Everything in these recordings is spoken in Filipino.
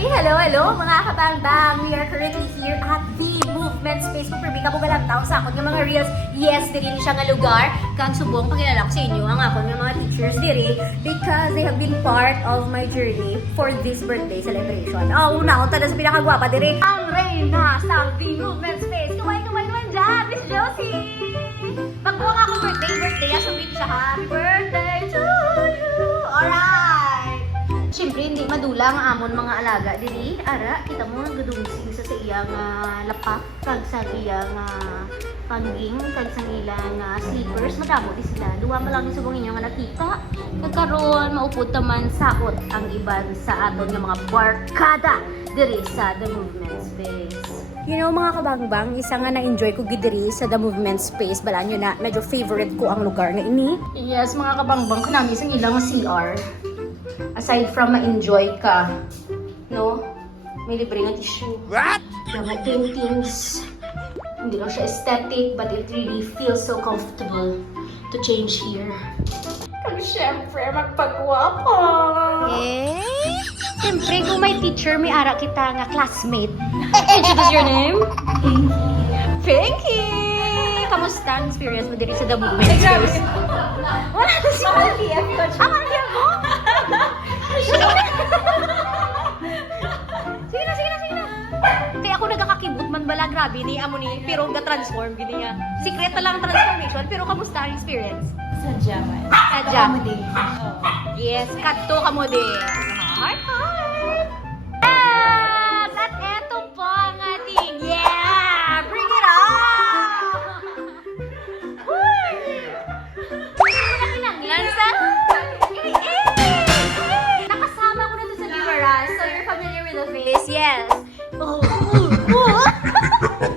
Hello mga kabangbang! We are currently here at the movement space kung perbi ka po galang tao sa akon ng mga reels. Yes, diri siya nga lugar kang subong pagkilala ko sa inyo ang akon ng mga teachers diri because they have been part of my journey for this birthday celebration. Una ko tada sa pinakagwapa diri ang reyna sa the movement space. Kumain dyan, Miss Josie! Pagkuha nga akong birthday, asumit siya, happy birthday to you! Alright! Siyempre, hindi madulang ang amon mga alaga diri. Ara, kita mo ang gadungsing sa iyang lapak, kag sa iyang pangging, kag sa ilang slippers. Madamo di sila. Duwa man lang subong inyo nga nakita. Nagkaroon, maupod naman saot ang iban sa aton nga mga barkada diri sa The Movement Space. You know mga kabangbang, isa nga na-enjoy ko gidiri sa The Movement Space. Bala nyo na, medyo favorite ko ang lugar na ini. Yes, mga kabangbang, kanami sa ilang CR. Aside from ma-enjoy ka, no? May libre nga tissue. What? Mga paintings. Hindi lang siya aesthetic, but it really feels so comfortable to change here. Kaya syempre, magpagwapa. Eh? Siyempre, kung may teacher, may ara kita nga classmate. Introduce your name? Pinky! Kamusta ang experience mo dito sa The Movement Space? Wala na si Maria. Maria mo? Sige na. Kaya ako nagkakakibot man bala, grabe ni amo ni, pero ga-transform, gini nga. Secret na lang ang transformation, pero kamusta ang experience? Sadya man. Sadya. Ako mo din. Yes, kato ka mo din. Heart. Yes! At eto po ang ating, yeah! Bring it on! Lansa? Nakasama ko na to sa Limaras, so you're familiar with the face. Yes.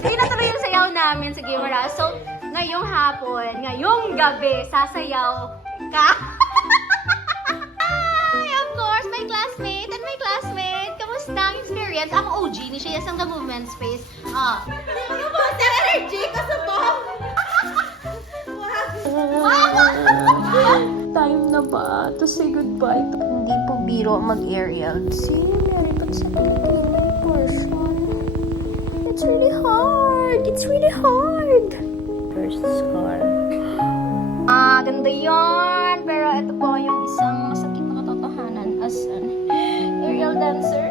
Sige na tuloy yung sayaw namin sa Gimaras. So, ngayong hapon, ngayong gabi, sasayaw ka. Ay, of course, my classmate and my classmate. Kamusta ang experience? Ang OG ni siya sa The Movement Space. Ano ba? Energy ka sa bang? Time na ba to say goodbye? Hindi po biro mag-aerial. See, meron pa sa Pilipinas portion. It's really hard. First scar. Ganda yun. Pero ito po yung isang masakit na katotohanan as an aerial dancer.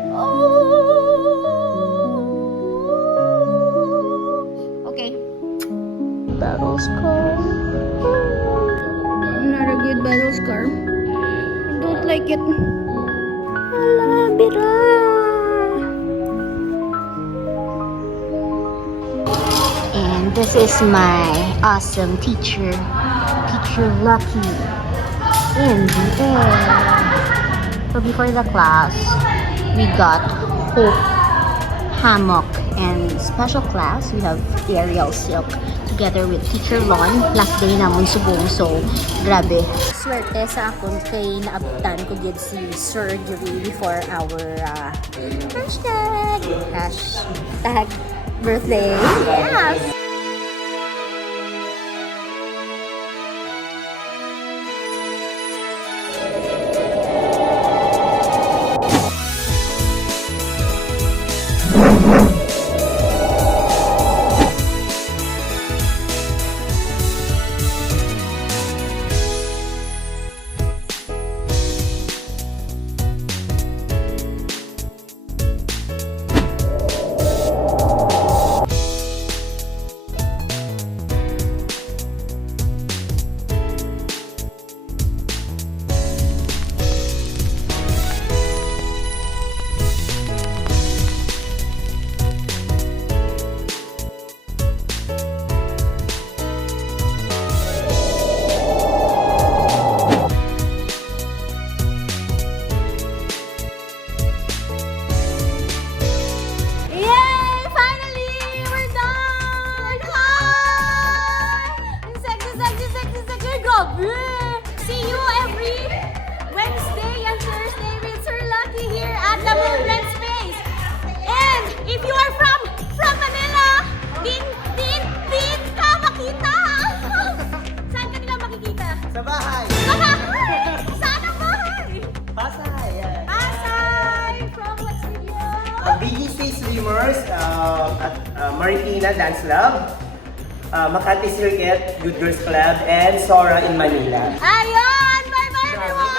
Okay. Battle scar. Not a good battle scar. I don't like it. Hala, bira. And this is my awesome teacher, Teacher Lucky, in the air. So before the class, we got Hope, Hammock, and special class, we have Aerial Silk together with Teacher Lon. Last day namon subong, so grabe. Swerte sa akon kay naabtan ko gid si surgery before our hashtag birthday. Yes! BGC Swimmers at Marikina Dance Lab, Makati Circuit Good Girls Club, and Sora in Manila. Ayun! Bye-bye everyone!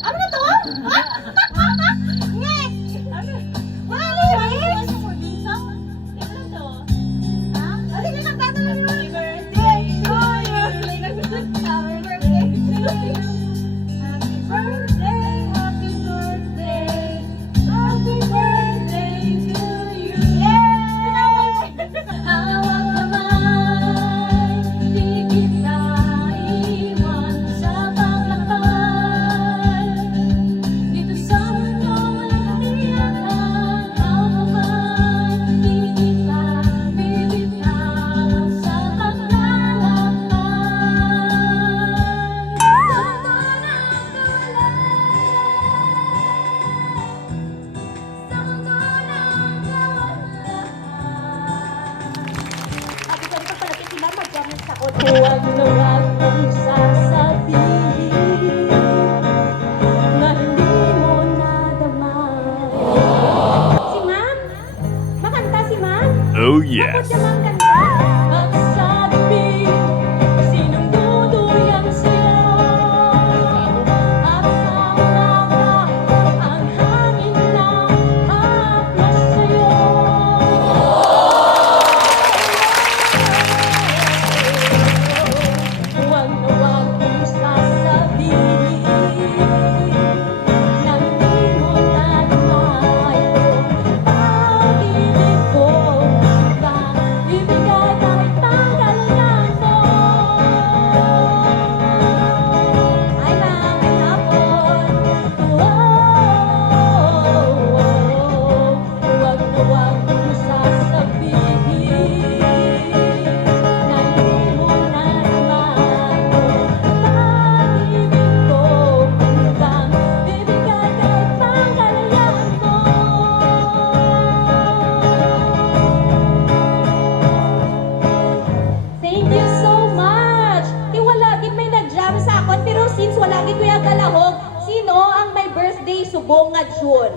Ano na to? Ngay! Mali! Ano to? Ha? Ano yung nagtatawa nyo? Happy birthday to you! Happy birthday to you! Happy birthday, happy birthday! Happy birthday to you! Yay! Hawak kamay, di kita iwan sa paglakbay. Dito sa mundo walang katiyakan, hawak di kita bibitawan sa paglalakbay. Sa mundo ng tulay, sa mundo ng kawalan. Sabi ko, ito palapit si Mama, mag-comment ako. Huwag na huwag mong sasabihin na hindi mo nadamay. Si Ma'am? Makanta si Ma'am? Oh Ako yes. siya Ma'am kanta. At sabi, sinong duduyang sa'yo? At sa umaga, ang hangin na haplos sa'yo. Huwag na huwag mong sasabihin na hindi mo nadamay. Pag-ibig ko, subang ibigay kahit pangalanan mo. Ay, mga hapon, huwag na huwag mong sasabihin na hindi mo nadamay. Pag-ibig ko, subang ibigay kahit pangalanan mo. Thank you so much! Di wala gid may nag-jam sa akon, pero since wala gid kuya galahog, sino ang may birthday subong nga June?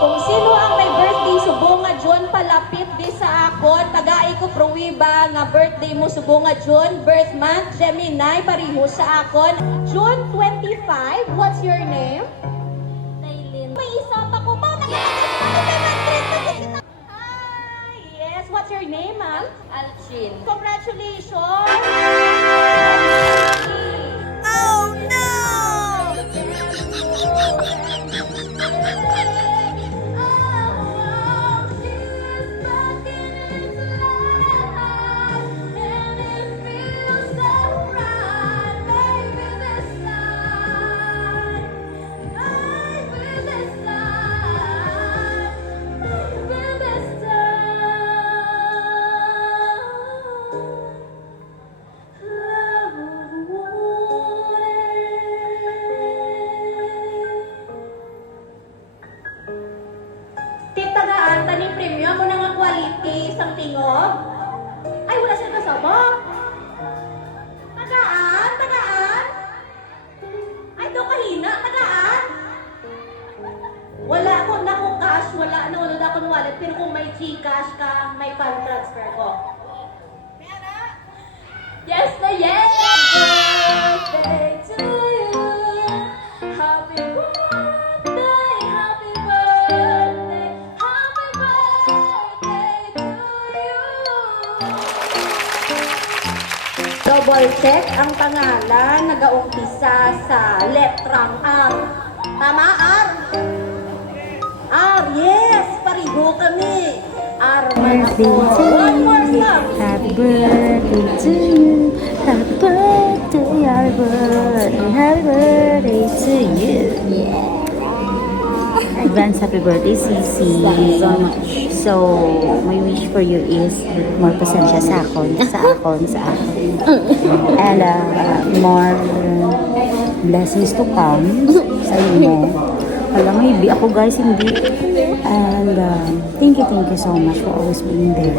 Kung sino ang may birthday subong nga June, palapit di sa akon, tagai ko pruwiba nga birthday mo subong nga June, birth month, Gemini, pariho sa akon. June 25, what's your name? Taylin. May isa pa ko ba? Hi! Yes, what's your name, ma'am? Alchin. Congratulations! Oh no! Titagaan, taning premium mo na nga quality isang tingog. Ay, wala siya kasama. Tagaan, tagaan. Ay, daw kahina, tagaan. Wala ko na ko cash, wala na akong wallet. Pero kung may Gcash ka, may fund transfer ko. Yes na yes! Birthday to you. Happy birthday, happy birthday, happy birthday to you. Double check ang pangalan, nag-aumpisa sa letrang R. Tama, R? R, yes! Pariho kami. R, Birthday to one more you. song. Happy birthday to you. Happy birthday, happy birthday to you. Yeah. Advance happy birthday, Sisi. Thank you so much. So, my wish for you is more pasensya sa akon. And more blessings to come sa inyo. Alam mo, hindi ako guys, hindi. And thank you so much for always being there.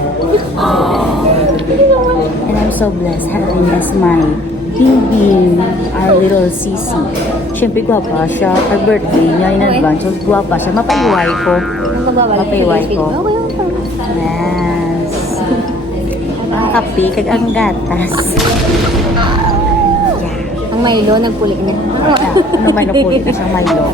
And I'm so blessed having as my baby, our little Sisi. Siyempre, gwapa siya. Her birthday niya in advance. So, gwapa siya. Mapayuway ko. Mapayuway ko. Yes. Ang kape, kag ang gatas. Ang Milo, nagpulik niya. Ano man na po ito sa Milo.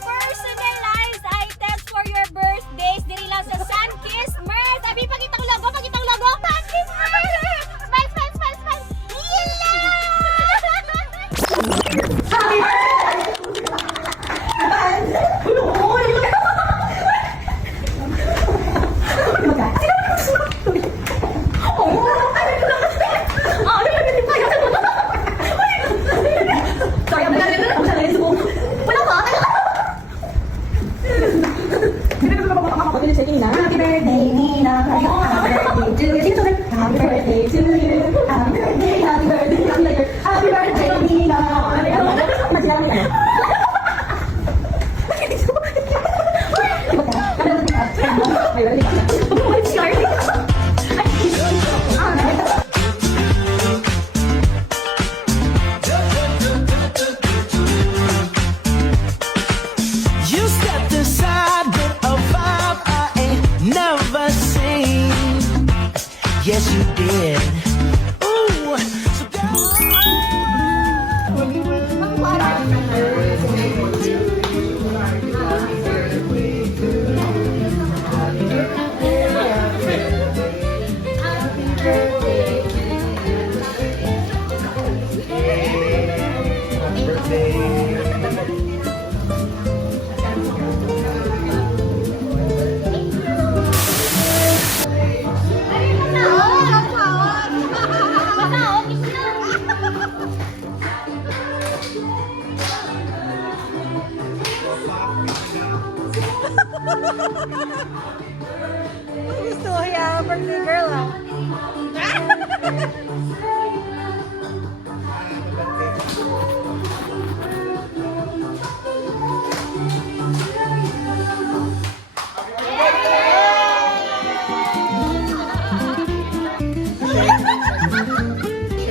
Personalized items for your birthdays. Diri lang sa Sunkist Merch. Abi, pakita ko logo, pakita ko logo. Sunkist Merch! Smile, smile, smile, smile. Happy birthday, Nina. Happy birthday to you. Happy birthday to you. Happy birthday, happy birthday, happy birthday, Nina. You stepped inside with a vibe I ain't never seen. Yes, you did. Ooh, so Gusto kaya birthday girl ah.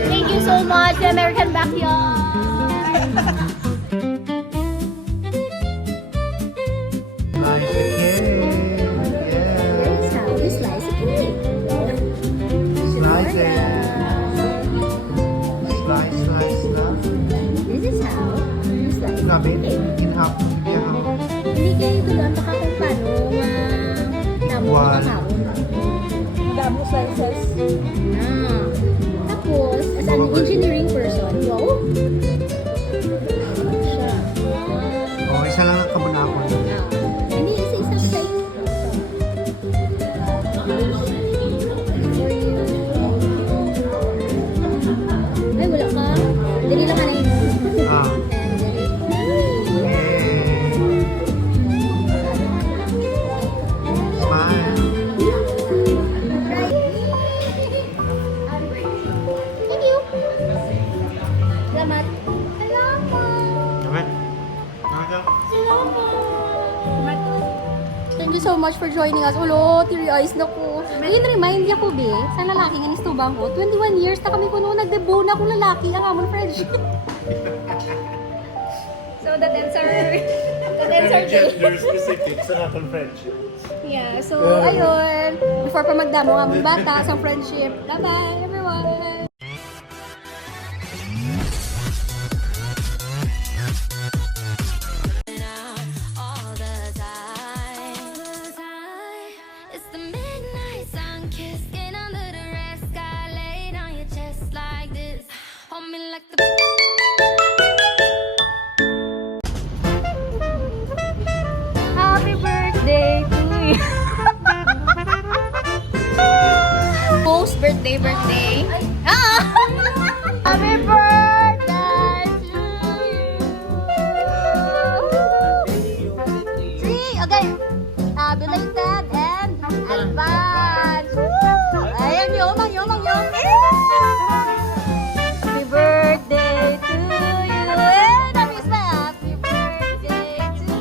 Thank you so much, the American Backyard. nice again. Yeah. This is how you slice a cake. Slice it. Slice, slice, slice. This is how you slice a Grabe, cake. in half. Yeah. Hindi kayo tuloy baka kung paano namo Wal. makakaon. Damo slices. Ah. Tapos, as an engineering person, wow. Siya. Oh, isa lang ang kamuna ako. Ah. Hindi, isa-isang size. Ay, wala ka. Dali lang much for joining us. Ulo, teary eyes na ko. Ngayon, remind niya ko, be, sa lalaki nga ni Stubang ko, 21 years na kami ko noon, nagdebo na akong lalaki ang amon friendship. So, that ends our day. Gender specific sa atong friendship. Yeah, so, ayun. Before pa magdamo ang among bata sa friendship. Bye-bye, everyone! All the time. It's the midnight sun kissing under the red sky, laid on your chest like this. Hold me like the. Happy birthday to you! Post birthday. Ah! Happy birthday to you! Three! Okay. Belated and advance. Ayan, yomang. Happy birthday to you. And I miss my happy birthday to you.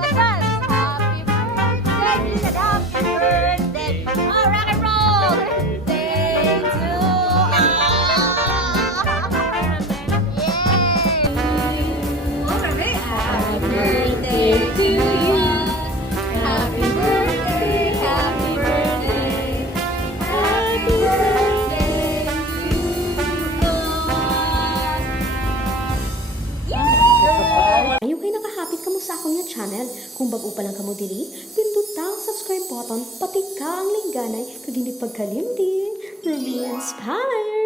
Advance. Happy birthday. Happy birthday. Oh, rock and roll. Birthday to Yay. Happy birthday to you. Happy birthday. Happy birthday. Happy birthday to us. Ayaw kayo nakahapit ka mo sa akong yung channel. Kung bago pa lang ka mo diri, pindot ang subscribe button, pati ka ang lingganay, kag hindi pagkalimdin. Ruby Inspired!